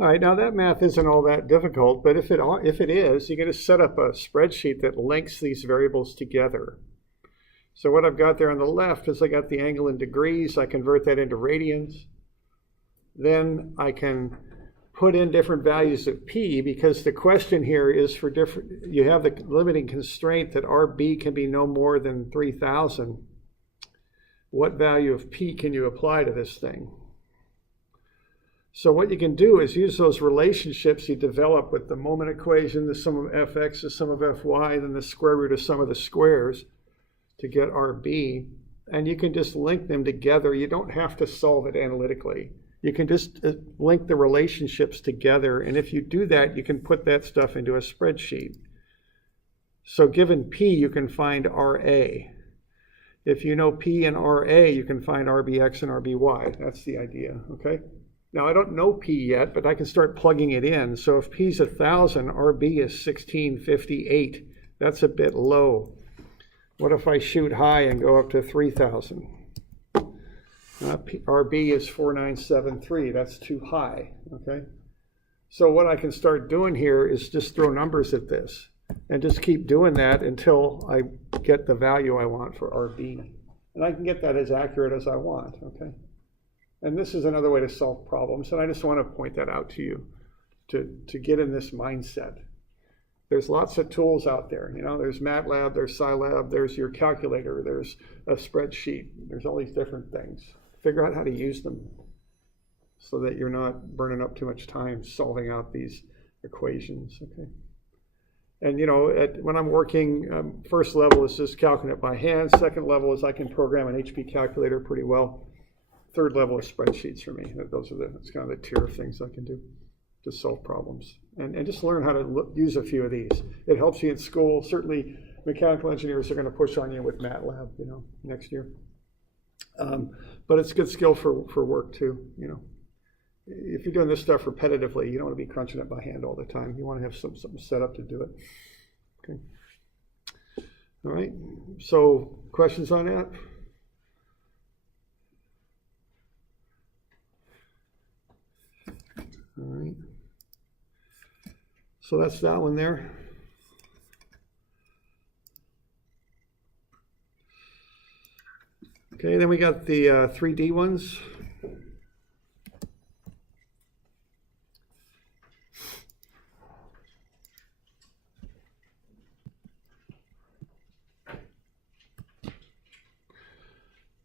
All right, now that math isn't all that difficult, but if it is, you can just set up a spreadsheet that links these variables together. So what I've got there on the left is I got the angle in degrees. I convert that into radians. Then I can put in different values of P, because the question here is for different, you have the limiting constraint that RB can be no more than 3,000. What value of P can you apply to this thing? So what you can do is use those relationships you develop with the moment equation, the sum of fx, the sum of fy, then the square root of sum of the squares to get RB. And you can just link them together. You don't have to solve it analytically. You can just link the relationships together. And if you do that, you can put that stuff into a spreadsheet. So given P, you can find RA. If you know P and RA, you can find RBX and RBY. That's the idea, okay? Now, I don't know P yet, but I can start plugging it in. So if P is 1,000, RB is 1658. That's a bit low. What if I shoot high and go up to 3,000? RB is 4973. That's too high, okay? So what I can start doing here is just throw numbers at this and just keep doing that until I get the value I want for RB. And I can get that as accurate as I want, okay? And this is another way to solve problems, and I just want to point that out to you to get in this mindset. There's lots of tools out there, you know, there's MATLAB, there's Scilab, there's your calculator, there's a spreadsheet, there's all these different things. Figure out how to use them so that you're not burning up too much time solving out these equations, okay? And you know, when I'm working, first level is just calculating it by hand. Second level is I can program an HP calculator pretty well. Third level is spreadsheets for me. That's kind of the tier of things I can do to solve problems. And just learn how to use a few of these. It helps you in school. Certainly mechanical engineers are going to push on you with MATLAB, you know, next year. But it's a good skill for work too, you know. If you're doing this stuff repetitively, you don't want to be crunching it by hand all the time. You want to have something set up to do it. Okay. All right. So questions on that? All right. So that's that one there. Okay, then we got the 3D ones.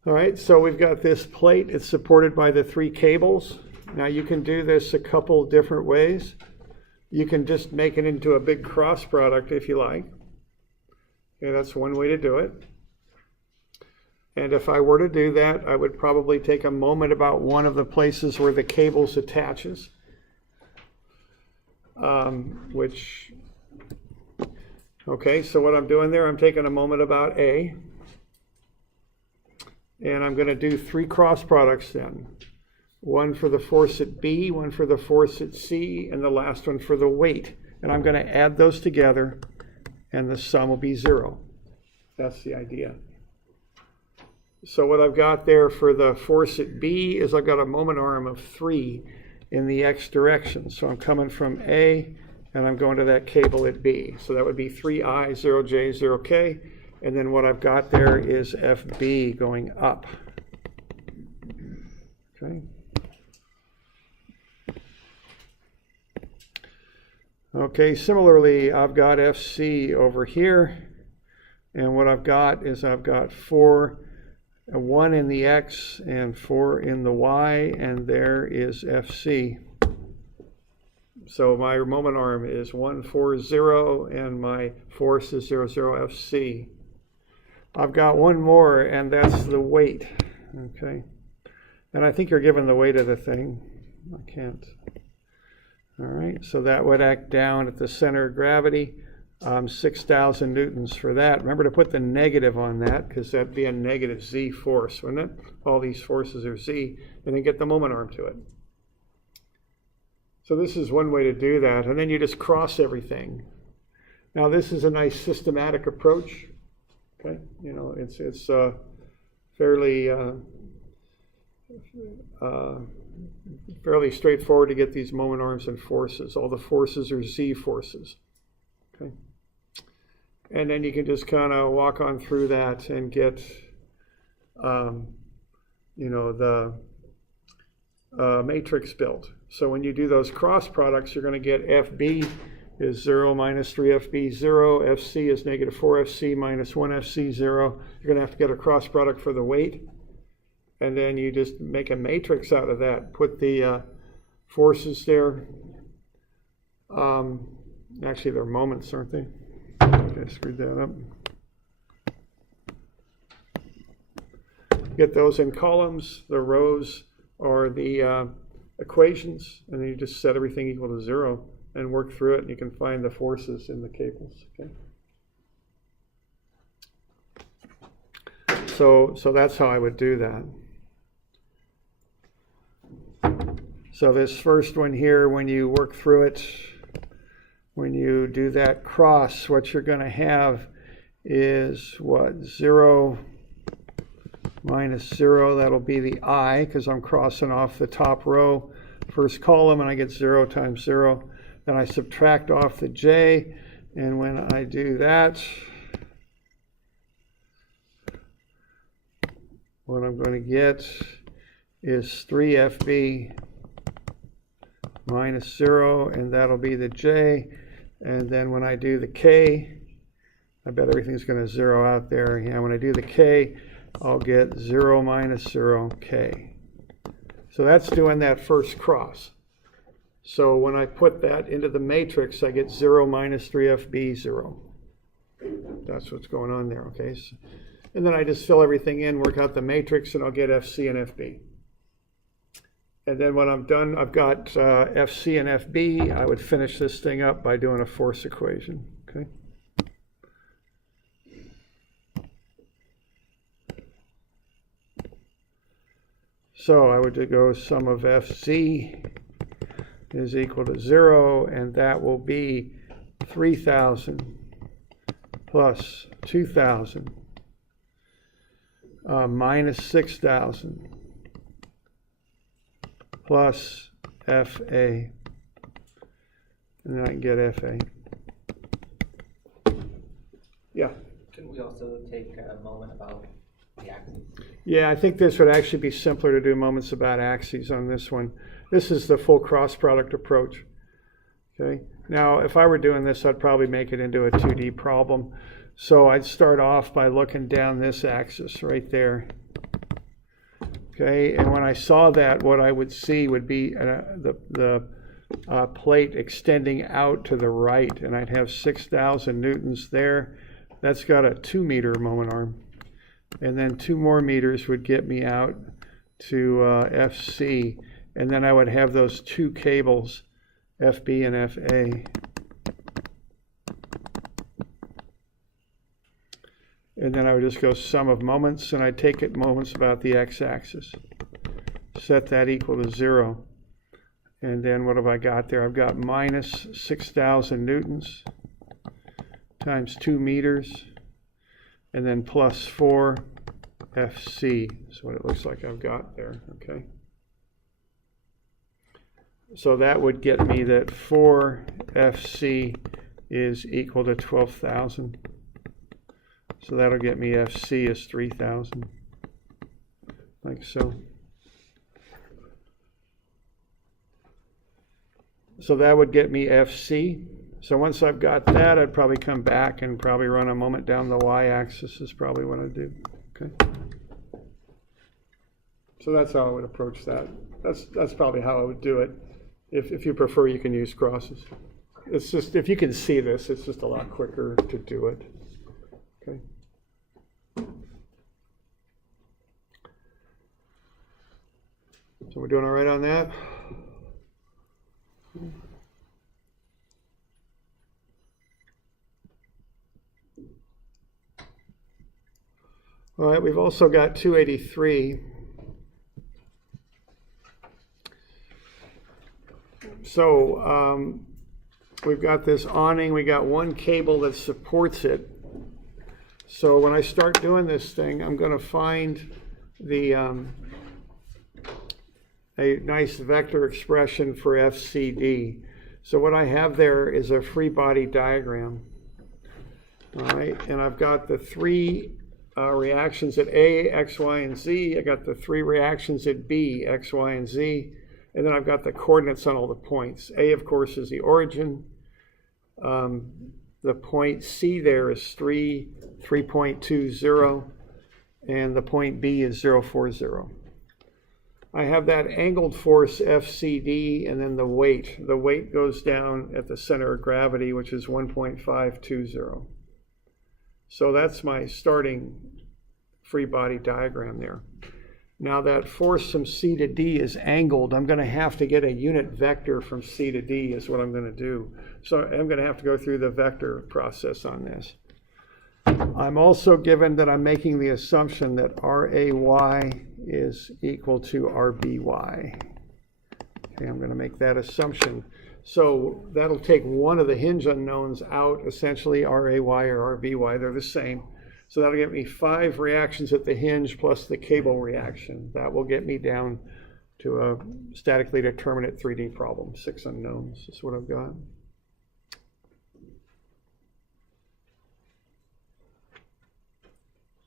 All right, so we've got this plate. It's supported by the 3 cables. Now you can do this a couple different ways. You can just make it into a big cross product if you like. Okay, that's one way to do it. And if I were to do that, I would probably take a moment about one of the places where the cables attaches, okay, so what I'm doing there, I'm taking a moment about A, and I'm going to do 3 cross products then. One for the force at B, one for the force at C, and the last one for the weight. And I'm going to add those together, and the sum will be 0. That's the idea. So what I've got there for the force at B is I've got a moment arm of 3 in the x direction. So I'm coming from A, and I'm going to that cable at B. So that would be 3I, 0J, 0K. And then what I've got there is FB going up. Okay. Okay, similarly, I've got FC over here, and what I've got is I've got 1 in the X and 4 in the Y, and there is FC. So my moment arm is 140, and my force is 00 FC. I've got one more, and that's the weight, okay? And I think you're given the weight of the thing. I can't. All right, so that would act down at the center of gravity, 6,000 newtons for that. Remember to put the negative on that, because that'd be a negative Z force, wouldn't it? All these forces are Z, and then get the moment arm to it. So this is one way to do that, and then you just cross everything. Now this is a nice systematic approach, okay? You know, it's fairly fairly straightforward to get these moment arms and forces. All the forces are Z forces. Okay. And then you can just kind of walk on through that and get, the matrix built. So when you do those cross products, you're going to get FB is 0 minus 3FB 0. FC is negative 4FC minus 1FC 0. You're going to have to get a cross product for the weight. And then you just make a matrix out of that. Put the forces there. Actually, they're moments, aren't they? Okay, I screwed that up. Get those in columns. The rows are the equations. And then you just set everything equal to 0 and work through it. And you can find the forces in the cables. Okay. So that's how I would do that. So this first one here, when you work through it, when you do that cross, what you're going to have is what? 0 minus 0. That'll be the I, because I'm crossing off the top row, first column, and I get 0 times 0. Then I subtract off the J, and when I do that, what I'm going to get is 3FB minus 0, and that'll be the J. And then when I do the K, I bet everything's going to 0 out there. Yeah, when I do the K, I'll get 0 minus 0 K. So that's doing that first cross. So when I put that into the matrix, I get 0 minus 3FB 0. That's what's going on there, okay? So, and then I just fill everything in, work out the matrix, and I'll get FC and FB. And then when I'm done, I've got FC and FB. I would finish this thing up by doing a force equation, okay? So I would go sum of FC is equal to 0, and that will be 3,000 plus 2,000 minus 6,000 plus FA, and then I can get FA. Yeah? Can we also take a moment about the axes? Yeah, I think this would actually be simpler to do moments about axes on this one. This is the full cross product approach. Okay. Now, if I were doing this, I'd probably make it into a 2D problem. So I'd start off by looking down this axis right there. Okay, and when I saw that, what I would see would be the plate extending out to the right, and I'd have 6,000 newtons there. That's got a 2-meter moment arm. And then 2 more meters would get me out to FC. And then I would have those 2 cables, FB and FA. And then I would just go sum of moments, and I'd take it moments about the x-axis. Set that equal to 0. And then what have I got there? I've got minus 6,000 newtons times 2 meters, and then plus 4 FC is what it looks like I've got there, okay? So that would get me that 4 FC is equal to 12,000. So that'll get me FC is 3,000, like so. So that would get me FC. So once I've got that, I'd probably come back and probably run a moment down the y-axis is probably what I'd do, okay? So that's how I would approach that. That's probably how I would do it. If you prefer, you can use crosses. It's just, if you can see this, it's just a lot quicker to do it. Okay. So we're doing all right on that? All right, we've also got 283. So we've got this awning, we got one cable that supports it. So when I start doing this thing, I'm going to find the a nice vector expression for FCD. So what I have there is a free body diagram. All right, and I've got the three reactions at A, X, Y, and Z. I got the three reactions at B, X, Y, and Z. And then I've got the coordinates on all the points. A, of course, is the origin. The point C there is 3.20, and the point B is 0.40. I have that angled force FCD, and then the weight. The weight goes down at the center of gravity, which is 1.520. So that's my starting free body diagram there. Now that force from C to D is angled. I'm going to have to get a unit vector from C to D is what I'm going to do. So I'm going to have to go through the vector process on this. I'm also given that I'm making the assumption that RAY is equal to RBY. Okay, I'm going to make that assumption. So that'll take one of the hinge unknowns out, essentially RAY or RBY. They're the same. So that'll get me 5 reactions at the hinge plus the cable reaction. That will get me down to a statically determinate 3D problem. 6 unknowns is what I've got.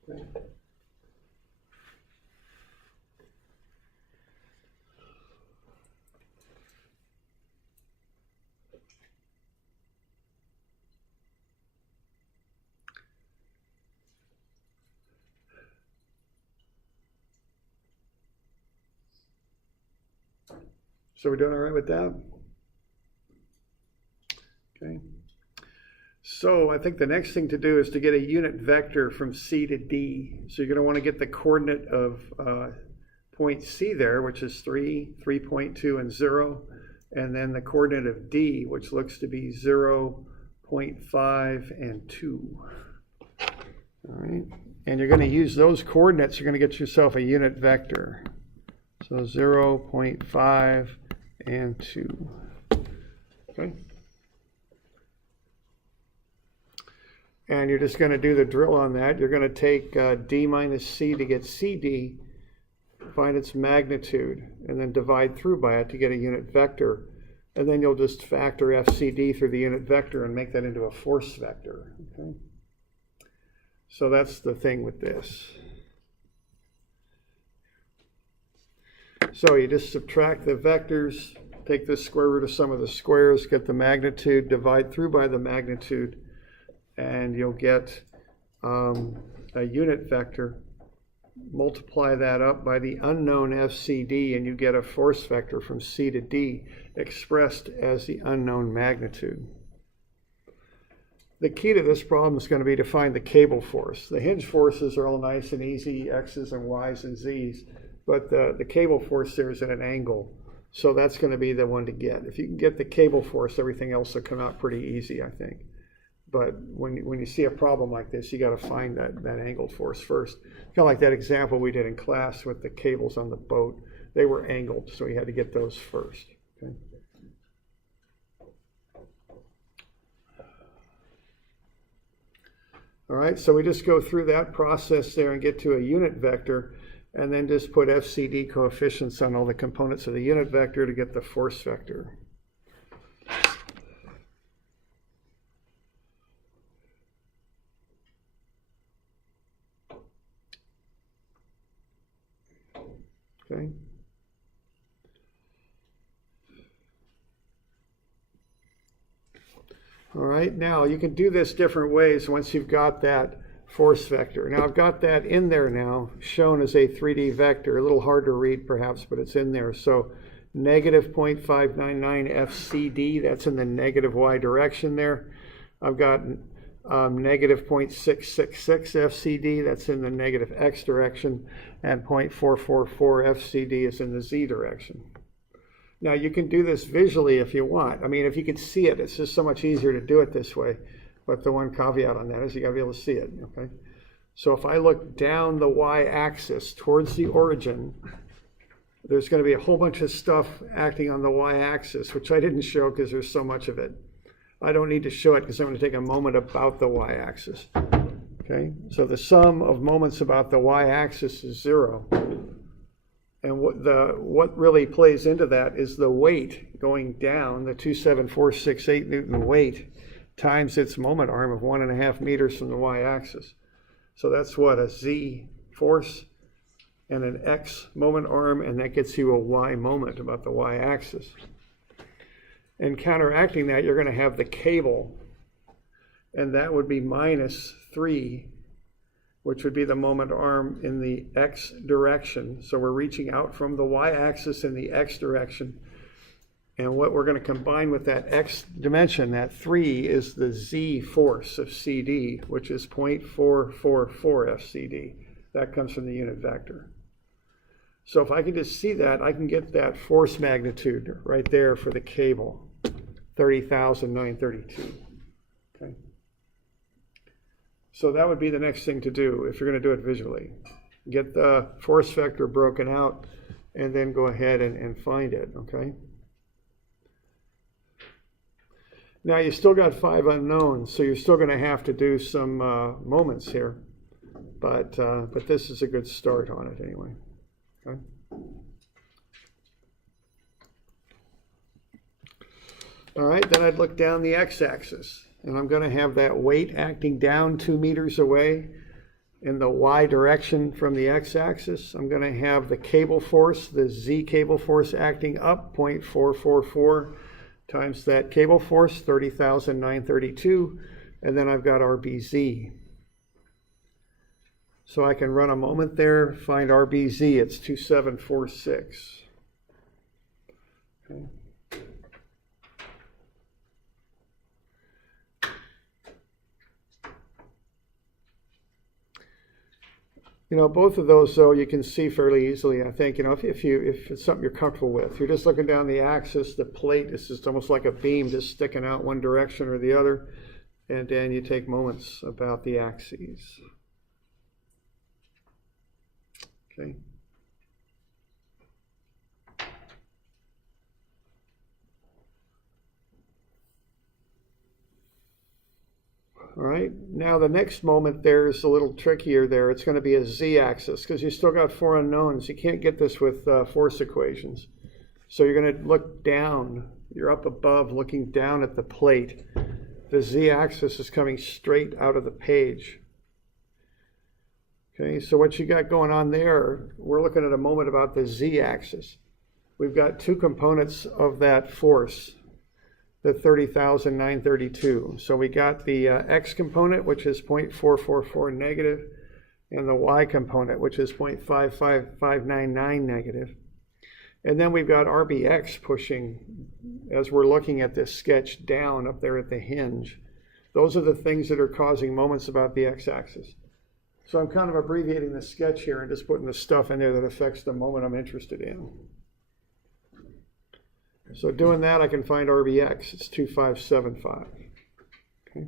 Okay. So we're doing all right with that? Okay. So I think the next thing to do is to get a unit vector from C to D. So you're going to want to get the coordinate of point C there, which is 3, 3.2, and 0. And then the coordinate of D, which looks to be 0.5 and 2. All right. And you're going to use those coordinates. You're going to get yourself a unit vector. So 0.5 and 2. Okay. And you're just going to do the drill on that. You're going to take D minus C to get CD, find its magnitude, and then divide through by it to get a unit vector. And then you'll just factor FCD through the unit vector and make that into a force vector. Okay. So that's the thing with this. So you just subtract the vectors, take the square root of some of the squares, get the magnitude, divide through by the magnitude, and you'll get a unit vector. Multiply that up by the unknown FCD, and you get a force vector from C to D expressed as the unknown magnitude. The key to this problem is going to be to find the cable force. The hinge forces are all nice and easy, X's and Y's and Z's. But the cable force there is at an angle. So that's going to be the one to get. If you can get the cable force, everything else will come out pretty easy, I think. But when you see a problem like this, you got to find that angled force first. Kind of like that example we did in class with the cables on the boat. They were angled, so we had to get those first. Okay. All right, so we just go through that process there and get to a unit vector. And then just put FCD coefficients on all the components of the unit vector to get the force vector. Okay. All right, now you can do this different ways once you've got that force vector. Now I've got that in there now, shown as a 3D vector. A little hard to read perhaps, but it's in there. So negative 0.599 FCD, that's in the negative Y direction there. I've got negative 0.666 FCD, that's in the negative X direction, and 0.444 FCD is in the Z direction. Now you can do this visually if you want. I mean, if you can see it, it's just so much easier to do it this way. But the one caveat on that is you got to be able to see it, okay? So if I look down the y-axis towards the origin, there's going to be a whole bunch of stuff acting on the y-axis, which I didn't show because there's so much of it. I don't need to show it because I'm going to take a moment about the y-axis, okay? So the sum of moments about the y-axis is 0. And what really plays into that is the weight going down, the 27468 Newton weight, times its moment arm of 1.5 meters from the y-axis. So that's what, a z force and an x moment arm, and that gets you a y moment about the y-axis. And counteracting that, you're going to have the cable, and that would be -3, which would be the moment arm in the x direction. So we're reaching out from the y-axis in the x direction. And what we're going to combine with that x dimension, that 3, is the z force of CD, which is 0.444 FCD. That comes from the unit vector. So if I can just see that, I can get that force magnitude right there for the cable, 30,932. Okay. So that would be the next thing to do if you're going to do it visually. Get the force vector broken out and then go ahead and find it, okay? Now you still got 5 unknowns, so you're still going to have to do some moments here. But this is a good start on it anyway. Okay. All right, then I'd look down the x-axis. And I'm going to have that weight acting down 2 meters away in the y direction from the x-axis. I'm going to have the cable force, the z cable force, acting up 0.444 times that cable force, 30,932, and then I've got RBZ. So I can run a moment there, find RBZ, it's 2746. Okay. You know, both of those, though, you can see fairly easily. I think, you know, if it's something you're comfortable with, you're just looking down the axis, the plate is just almost like a beam just sticking out one direction or the other, and then you take moments about the axes. Okay. All right, now the next moment there is a little trickier there. It's going to be a z-axis because you still got 4 unknowns. You can't get this with force equations. So you're going to look down. You're up above looking down at the plate. The z-axis is coming straight out of the page. Okay, so what you got going on there, we're looking at a moment about the z-axis. We've got 2 components of that force, the 30,932. So we got the x component, which is 0.444 negative, and the y component, which is 0.55599 negative. And then we've got RBX pushing, as we're looking at this sketch, down up there at the hinge. Those are the things that are causing moments about the x-axis. So I'm kind of abbreviating the sketch here and just putting the stuff in there that affects the moment I'm interested in. So doing that, I can find RBX. It's 2575. Okay.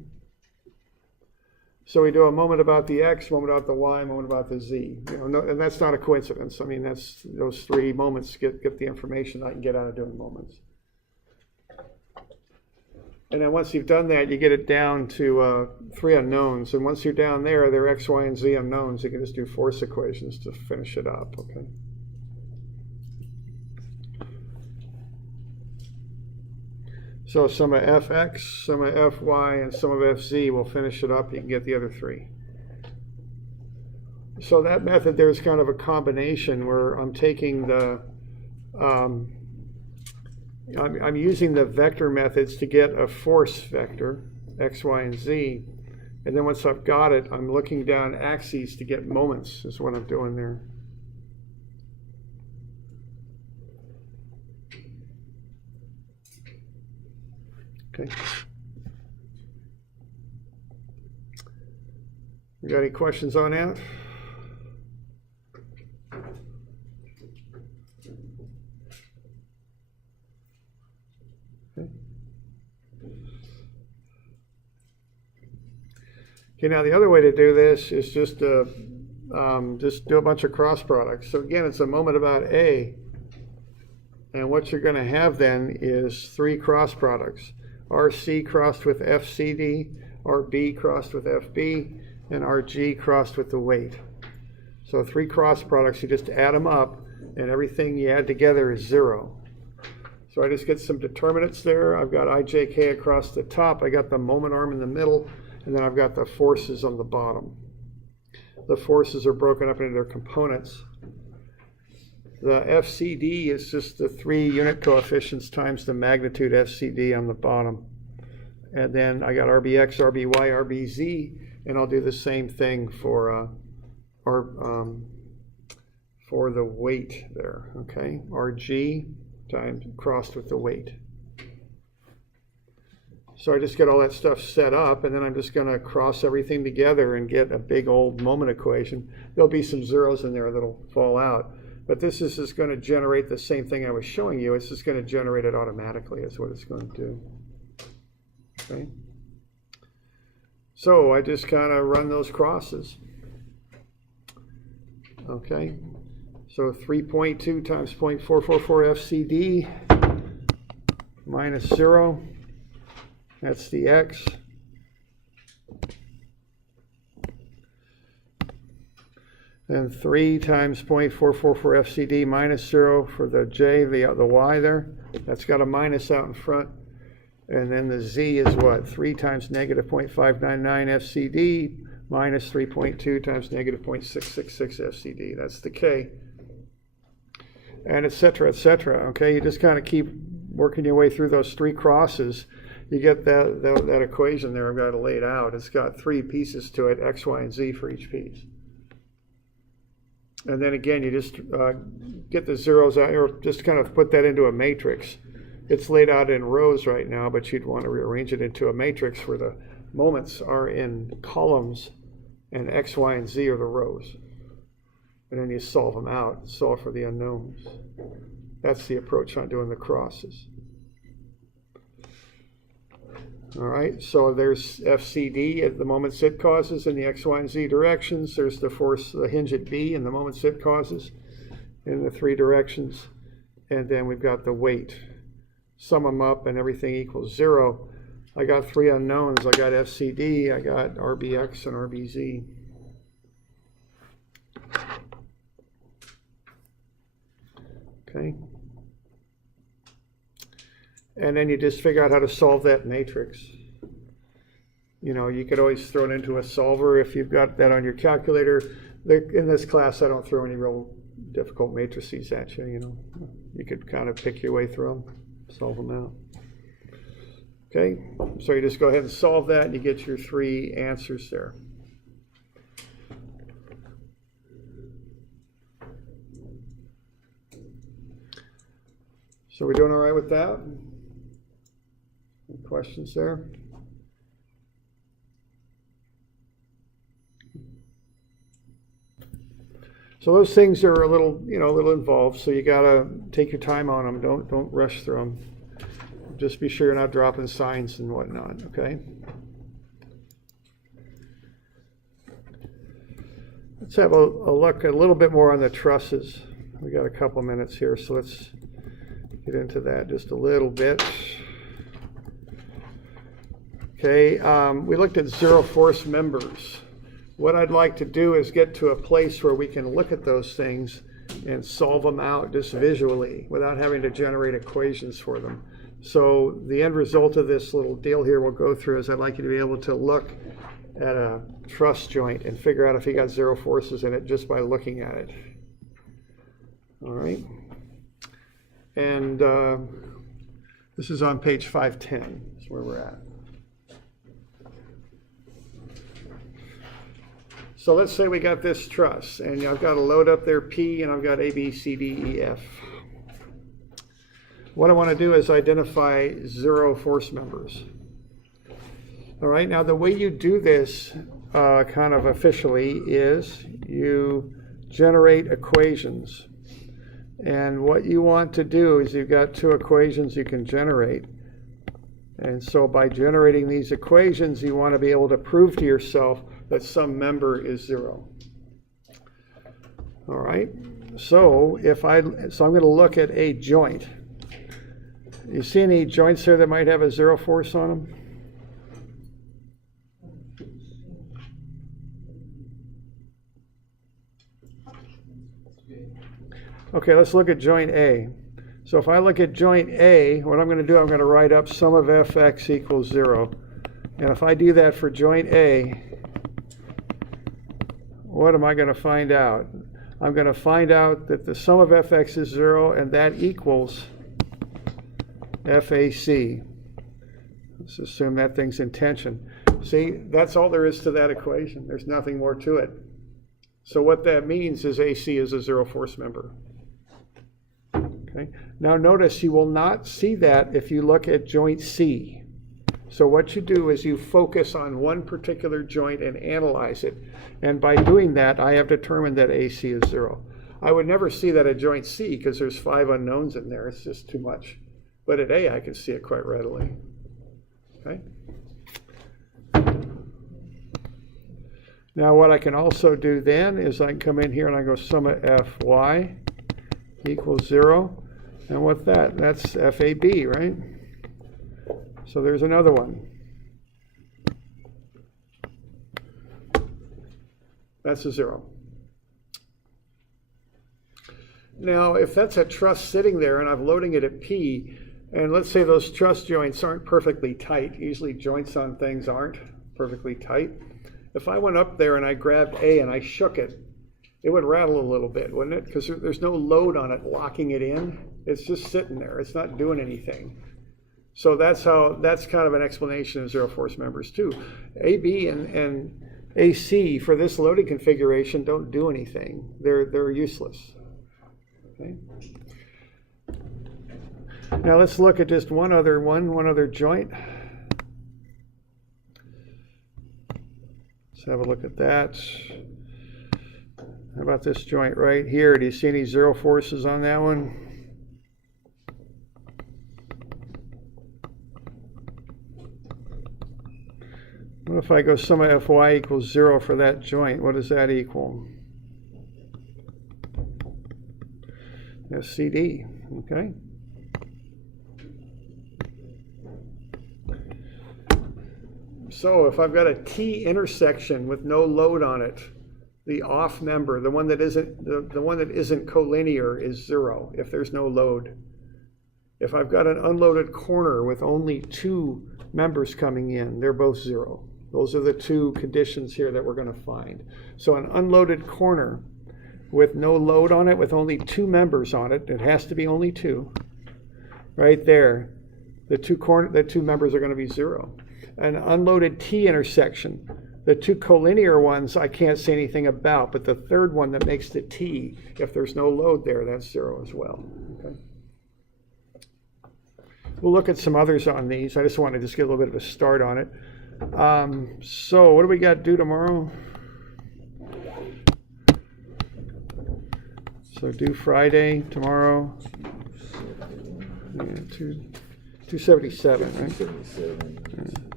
So we do a moment about the x, moment about the y, moment about the z. You know, and that's not a coincidence. I mean, that's those 3 moments get the information I can get out of doing moments. And then once you've done that, you get it down to 3 unknowns. And once you're down there, they're x, y, and z unknowns. You can just do force equations to finish it up. Okay. So sum of fx, sum of fy, and sum of fz will finish it up. You can get the other 3. So that method there is kind of a combination where I'm taking the, I'm using the vector methods to get a force vector, x, y, and z. And then once I've got it, I'm looking down axes to get moments is what I'm doing there. Okay. You got any questions on that? Okay. Okay, now the other way to do this is just do a bunch of cross products. So again, it's a moment about A. And what you're going to have then is 3 cross products. RC crossed with FCD, RB crossed with FB, and RG crossed with the weight. So 3 cross products, you just add them up, and everything you add together is 0. So I just get some determinants there. I've got ijk across the top, I got the moment arm in the middle, and then I've got the forces on the bottom. The forces are broken up into their components. The FCD is just the 3 unit coefficients times the magnitude FCD on the bottom. And then I got RBX, RBY, RBZ, and I'll do the same thing for the weight there, okay? RG times crossed with the weight. So I just get all that stuff set up, and then I'm just going to cross everything together and get a big old moment equation. There'll be some zeros in there that'll fall out, but this is just going to generate the same thing I was showing you. It's just going to generate it automatically is what it's going to do. Okay. So I just kind of run those crosses. Okay. So 3.2 times 0.444 FCD minus 0. That's the X. And 3 times 0.444 FCD minus 0 for the J, the Y there. That's got a minus out in front. And then the Z is what? 3 times negative 0.599 FCD minus 3.2 times negative 0.666 FCD. That's the K. And et cetera, okay? You just kind of keep working your way through those 3 crosses. You get that equation there. I've got it laid out. It's got 3 pieces to it, X, Y, and Z for each piece. And then again, you just get the zeros out, or just kind of put that into a matrix. It's laid out in rows right now, but you'd want to rearrange it into a matrix where the moments are in columns and X, Y, and Z are the rows. And then you solve them out, solve for the unknowns. That's the approach on doing the crosses. All right, so there's FCD at the moments it causes in the X, Y, and Z directions. There's the force, the hinge at B in the moments it causes in the 3 directions. And then we've got the weight. Sum them up and everything equals 0. I got 3 unknowns. I got FCD, I got RBX, and RBZ. Okay. And then you just figure out how to solve that matrix. You know, you could always throw it into a solver if you've got that on your calculator. In this class, I don't throw any real difficult matrices at you, you know. You could kind of pick your way through them, solve them out. Okay, so you just go ahead and solve that, and you get your 3 answers there. So we're doing all right with that? Any questions there? So those things are a little, a little involved. So you gotta take your time on them. Don't rush through them. Just be sure you're not dropping signs and whatnot. Okay. Let's have a look a little bit more on the trusses. We got a couple minutes here, so let's get into that just a little bit. Okay, we looked at zero force members. What I'd like to do is get to a place where we can look at those things and solve them out just visually without having to generate equations for them. So the end result of this little deal here we'll go through is I'd like you to be able to look at a truss joint and figure out if you got zero forces in it just by looking at it. All right. And this is on page 510. That's where we're at. So let's say we got this truss, and I've got a load up there P, and I've got A, B, C, D, E, F. What I want to do is identify zero force members. All right, now the way you do this kind of officially is you generate equations. And what you want to do is you've got 2 equations you can generate. And so by generating these equations, you want to be able to prove to yourself that some member is 0. All right, so I'm going to look at a joint. You see any joints here that might have a 0 force on them? Okay, let's look at joint A. So if I look at joint A, what I'm going to do, I'm going to write up sum of fx equals 0. And if I do that for joint A, what am I going to find out? I'm going to find out that the sum of fx is 0, and that equals FAC. Let's assume that thing's in tension. See, that's all there is to that equation. There's nothing more to it. So what that means is AC is a zero force member. Okay. Now notice you will not see that if you look at joint C. So what you do is you focus on one particular joint and analyze it. And by doing that, I have determined that AC is 0. I would never see that at joint C because there's 5 unknowns in there. It's just too much. But at A, I can see it quite readily. Okay. Now what I can also do then is I can come in here and I go sum of Fy equals 0. And what's that? That's FAB, right? So there's another one. That's a 0. Now, if that's a truss sitting there and I'm loading it at P, and let's say those truss joints aren't perfectly tight. Usually joints on things aren't perfectly tight. If I went up there and I grabbed A and I shook it, it would rattle a little bit, wouldn't it? Because there's no load on it locking it in. It's just sitting there. It's not doing anything. So that's kind of an explanation of zero force members too. AB and AC for this loading configuration don't do anything. They're useless. Okay. Now let's look at just one other joint. Let's have a look at that. How about this joint right here? Do you see any zero forces on that one? What if I go sum of Fy equals 0 for that joint? What does that equal? CD, okay. So if I've got a T intersection with no load on it, the off member, the one that isn't collinear, is 0 if there's no load. If I've got an unloaded corner with only 2 members coming in, they're both 0. Those are the 2 conditions here that we're going to find. So an unloaded corner with no load on it, with only 2 members on it, it has to be only 2. Right there, the two members are going to be 0. An unloaded T intersection, the 2 collinear ones I can't say anything about, but the third one that makes the T, if there's no load there, that's 0 as well. Okay. We'll look at some others on these. I just want to get a little bit of a start on it. So what do we got to do tomorrow? So do Friday, tomorrow. Yeah, 277, right? 277.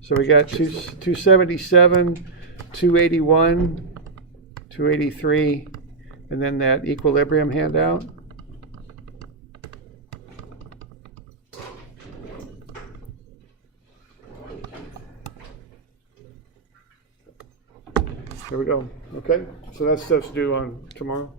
So we got 277, 281, 283, and then that equilibrium handout. There we go. Okay, so that stuff's due on tomorrow.